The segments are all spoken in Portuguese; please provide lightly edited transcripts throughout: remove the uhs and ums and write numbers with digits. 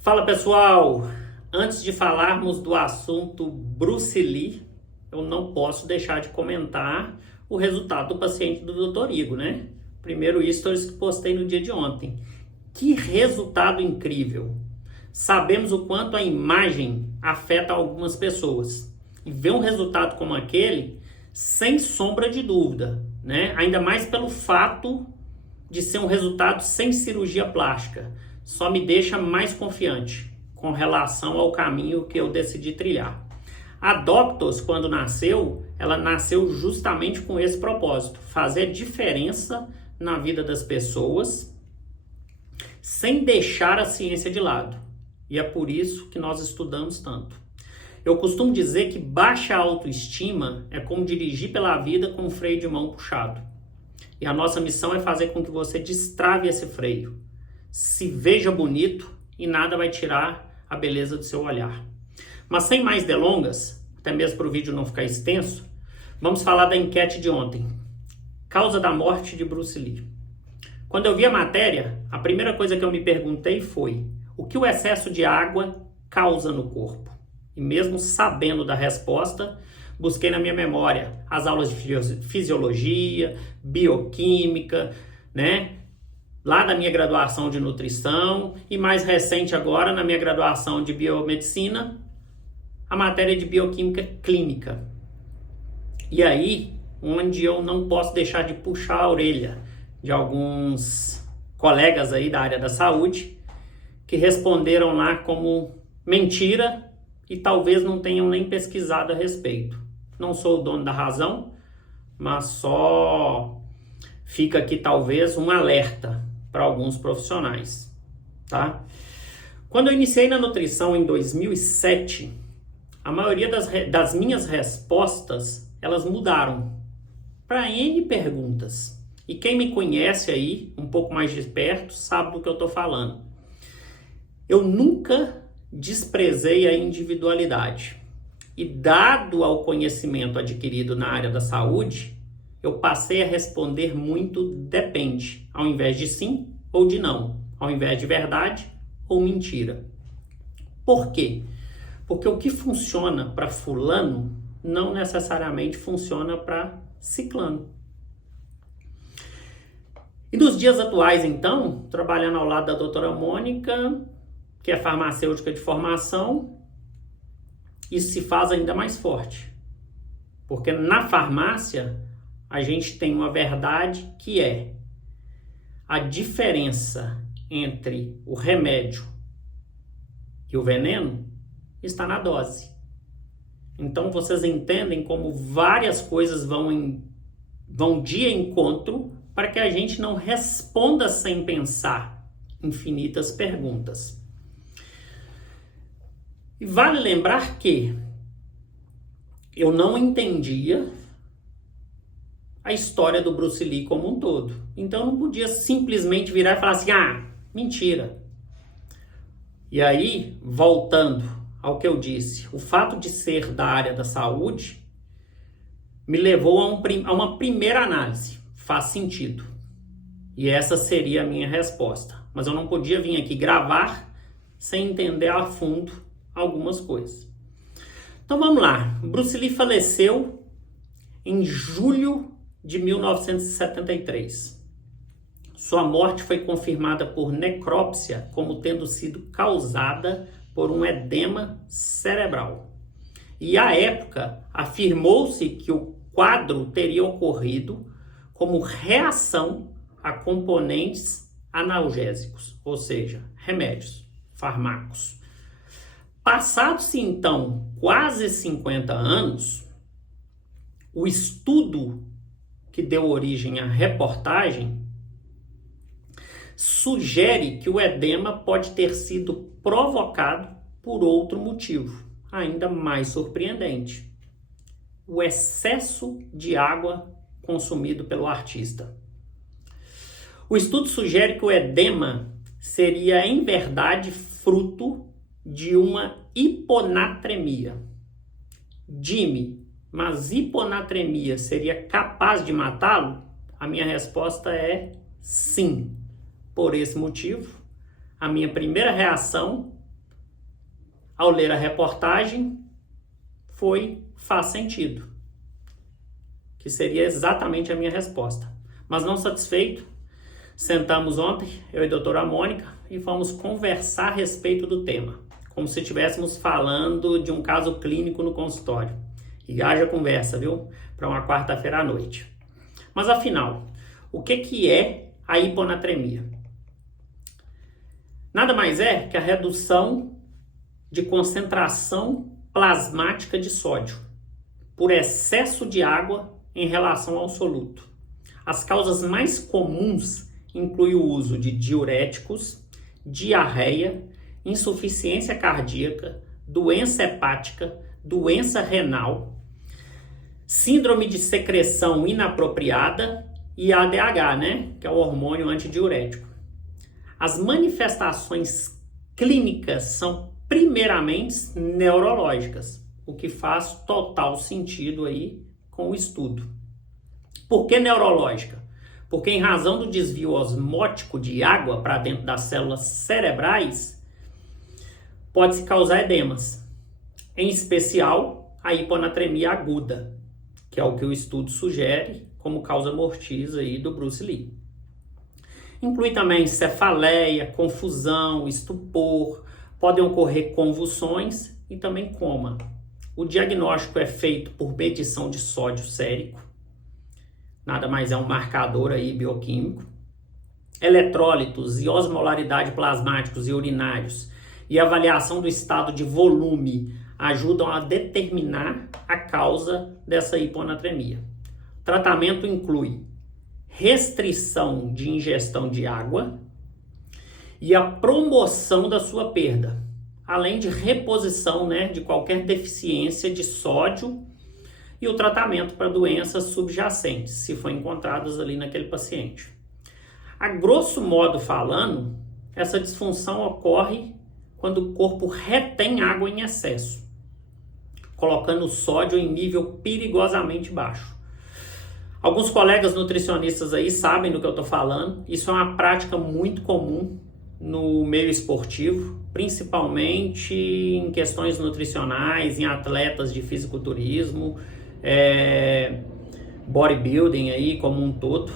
Fala pessoal, antes de falarmos do assunto Bruce Lee, eu não posso deixar de comentar o resultado do paciente do Dr. Igor, né? Primeiro stories que postei no dia de ontem. Que resultado incrível! Sabemos o quanto a imagem afeta algumas pessoas. E ver um resultado como aquele, sem sombra de dúvida, né? Ainda mais pelo fato de ser um resultado sem cirurgia plástica. Só me deixa mais confiante com relação ao caminho que eu decidi trilhar. A Doctos, quando nasceu, ela nasceu justamente com esse propósito, fazer diferença na vida das pessoas sem deixar a ciência de lado. E é por isso que nós estudamos tanto. Eu costumo dizer que baixa autoestima é como dirigir pela vida com o freio de mão puxado. E a nossa missão é fazer com que você destrave esse freio. Se veja bonito e nada vai tirar a beleza do seu olhar. Mas sem mais delongas, até mesmo para o vídeo não ficar extenso, vamos falar da enquete de ontem. Causa da morte de Bruce Lee. Quando eu vi a matéria, a primeira coisa que eu me perguntei foi: o que o excesso de água causa no corpo? E mesmo sabendo da resposta, busquei na minha memória as aulas de fisiologia, bioquímica, né? Lá na minha graduação de nutrição e mais recente agora na minha graduação de biomedicina, a matéria de bioquímica clínica. E aí, onde eu não posso deixar de puxar a orelha de alguns colegas aí da área da saúde que responderam lá como mentira e talvez não tenham nem pesquisado a respeito. Não sou o dono da razão, mas só fica aqui talvez um alerta para alguns profissionais, tá? Quando eu iniciei na nutrição em 2007, a maioria das minhas respostas, elas mudaram para N perguntas. E quem me conhece aí, um pouco mais de perto, sabe do que eu estou falando. Eu nunca desprezei a individualidade. E dado ao conhecimento adquirido na área da saúde, eu passei a responder muito depende, ao invés de sim ou de não, ao invés de verdade ou mentira. Por quê? Porque o que funciona para fulano não necessariamente funciona para ciclano. E nos dias atuais, então, trabalhando ao lado da doutora Mônica, que é farmacêutica de formação, isso se faz ainda mais forte. Porque na farmácia, a gente tem uma verdade que é a diferença entre o remédio e o veneno está na dose. Então vocês entendem como várias coisas vão de encontro para que a gente não responda sem pensar infinitas perguntas. E vale lembrar que eu não entendia a história do Bruce Lee como um todo. Então eu não podia simplesmente virar e falar assim, mentira. E aí, voltando ao que eu disse, o fato de ser da área da saúde me levou a uma primeira análise. Faz sentido. E essa seria a minha resposta. Mas eu não podia vir aqui gravar sem entender a fundo algumas coisas. Então vamos lá. Bruce Lee faleceu em julho de 1973. Sua morte foi confirmada por necrópsia como tendo sido causada por um edema cerebral. E à época afirmou-se que o quadro teria ocorrido como reação a componentes analgésicos, ou seja, remédios, fármacos. Passados-se então quase 50 anos, o estudo que deu origem à reportagem sugere que o edema pode ter sido provocado por outro motivo, ainda mais surpreendente: o excesso de água consumido pelo artista. O estudo sugere que o edema seria, em verdade, fruto de uma hiponatremia. Jimmy, mas hiponatremia seria capaz de matá-lo? A minha resposta é sim. Por esse motivo, a minha primeira reação ao ler a reportagem, faz sentido. Que seria exatamente a minha resposta. Mas não satisfeito, sentamos ontem, eu e a doutora Mônica, e fomos conversar a respeito do tema, como se estivéssemos falando de um caso clínico no consultório. E haja conversa, viu? Para uma quarta-feira à noite. Mas afinal, o que é a hiponatremia? Nada mais é que a redução de concentração plasmática de sódio por excesso de água em relação ao soluto. As causas mais comuns incluem o uso de diuréticos, diarreia, insuficiência cardíaca, doença hepática, doença renal, síndrome de secreção inapropriada e ADH, né? Que é o hormônio antidiurético. As manifestações clínicas são primeiramente neurológicas, o que faz total sentido aí com o estudo. Por que neurológica? Porque em razão do desvio osmótico de água para dentro das células cerebrais, pode-se causar edemas, em especial a hiponatremia aguda, que é o que o estudo sugere como causa mortis aí do Bruce Lee. Inclui também cefaleia, confusão, estupor, podem ocorrer convulsões e também coma. O diagnóstico é feito por medição de sódio sérico, nada mais é um marcador aí bioquímico, eletrólitos e osmolaridade plasmáticos e urinários e avaliação do estado de volume ajudam a determinar a causa dessa hiponatremia. O tratamento inclui restrição de ingestão de água e a promoção da sua perda, além de reposição, né, de qualquer deficiência de sódio e o tratamento para doenças subjacentes, se for encontradas ali naquele paciente. A grosso modo falando, essa disfunção ocorre quando o corpo retém água em excesso, colocando o sódio em nível perigosamente baixo. Alguns colegas nutricionistas aí sabem do que eu estou falando. Isso é uma prática muito comum no meio esportivo, principalmente em questões nutricionais, em atletas de fisiculturismo, bodybuilding aí como um todo.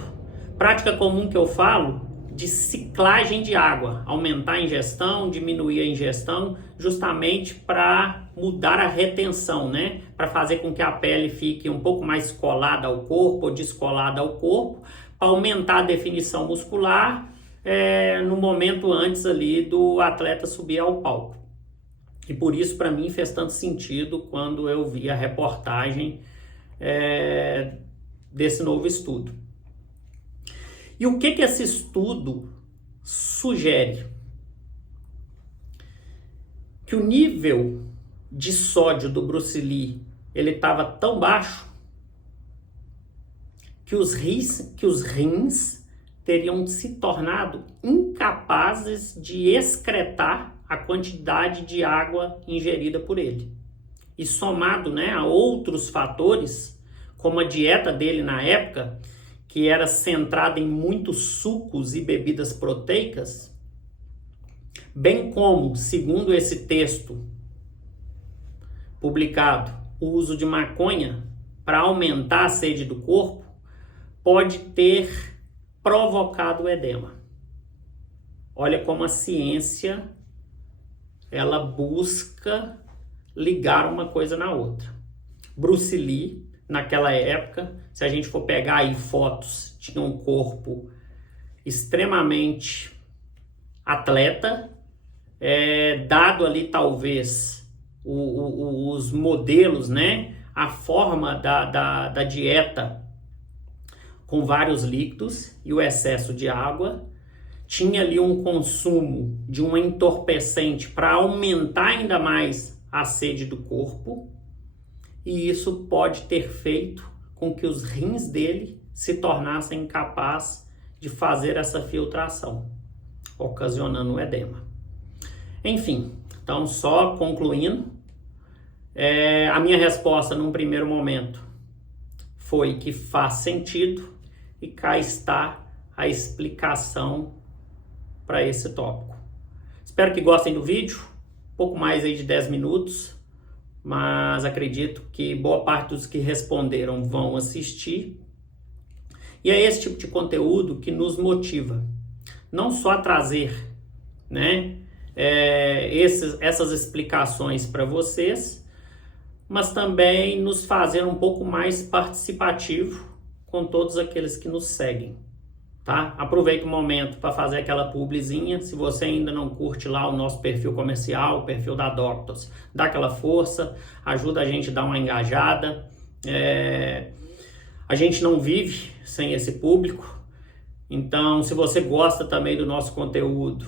Prática comum que eu falo de ciclagem de água, aumentar a ingestão, diminuir a ingestão, justamente para mudar a retenção, né? Para fazer com que a pele fique um pouco mais colada ao corpo ou descolada ao corpo, para aumentar a definição muscular no momento antes ali do atleta subir ao palco. E por isso, para mim, fez tanto sentido quando eu vi a reportagem desse novo estudo. E o que esse estudo sugere? Que o nível de sódio do Bruce Lee ele estava tão baixo que os rins teriam se tornado incapazes de excretar a quantidade de água ingerida por ele. E somado, né, a outros fatores, como a dieta dele na época, que era centrada em muitos sucos e bebidas proteicas, bem como, segundo esse texto publicado, o uso de maconha para aumentar a sede do corpo, pode ter provocado o edema. Olha como a ciência ela busca ligar uma coisa na outra. Bruce Lee, naquela época, se a gente for pegar aí fotos, tinha um corpo extremamente atleta, dado ali talvez os modelos, né, a forma da dieta com vários líquidos e o excesso de água, tinha ali um consumo de um entorpecente para aumentar ainda mais a sede do corpo, e isso pode ter feito com que os rins dele se tornassem incapazes de fazer essa filtração, ocasionando o edema. Enfim, então só concluindo, a minha resposta num primeiro momento foi que faz sentido, e cá está a explicação para esse tópico. Espero que gostem do vídeo. pouco mais aí de 10 minutos, mas acredito que boa parte dos que responderam vão assistir. E é esse tipo de conteúdo que nos motiva, não só a trazer, né, essas explicações para vocês, mas também nos fazer um pouco mais participativo com todos aqueles que nos seguem, tá? Aproveita o momento para fazer aquela publizinha. Se você ainda não curte lá o nosso perfil comercial, o perfil da Doctos, dá aquela força, ajuda a gente a dar uma engajada. A gente não vive sem esse público, então se você gosta também do nosso conteúdo,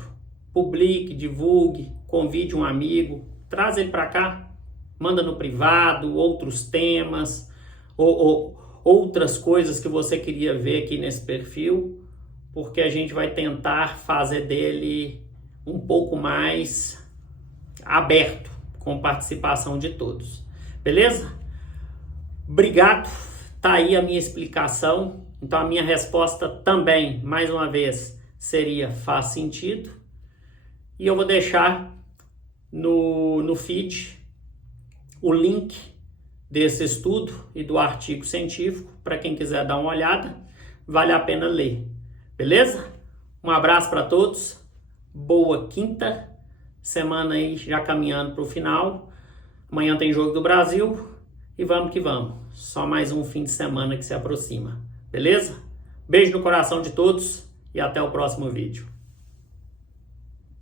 publique, divulgue, convide um amigo, traz ele para cá, manda no privado, outros temas, ou outras coisas que você queria ver aqui nesse perfil, porque a gente vai tentar fazer dele um pouco mais aberto, com participação de todos. Beleza? Obrigado, tá aí a minha explicação. Então a minha resposta também, mais uma vez, seria faz sentido. E eu vou deixar no feed o link desse estudo e do artigo científico para quem quiser dar uma olhada, vale a pena ler. Beleza? Um abraço para todos, boa quinta, semana aí já caminhando para o final. Amanhã tem Jogo do Brasil e vamos que vamos. Só mais um fim de semana que se aproxima. Beleza? Beijo no coração de todos e até o próximo vídeo.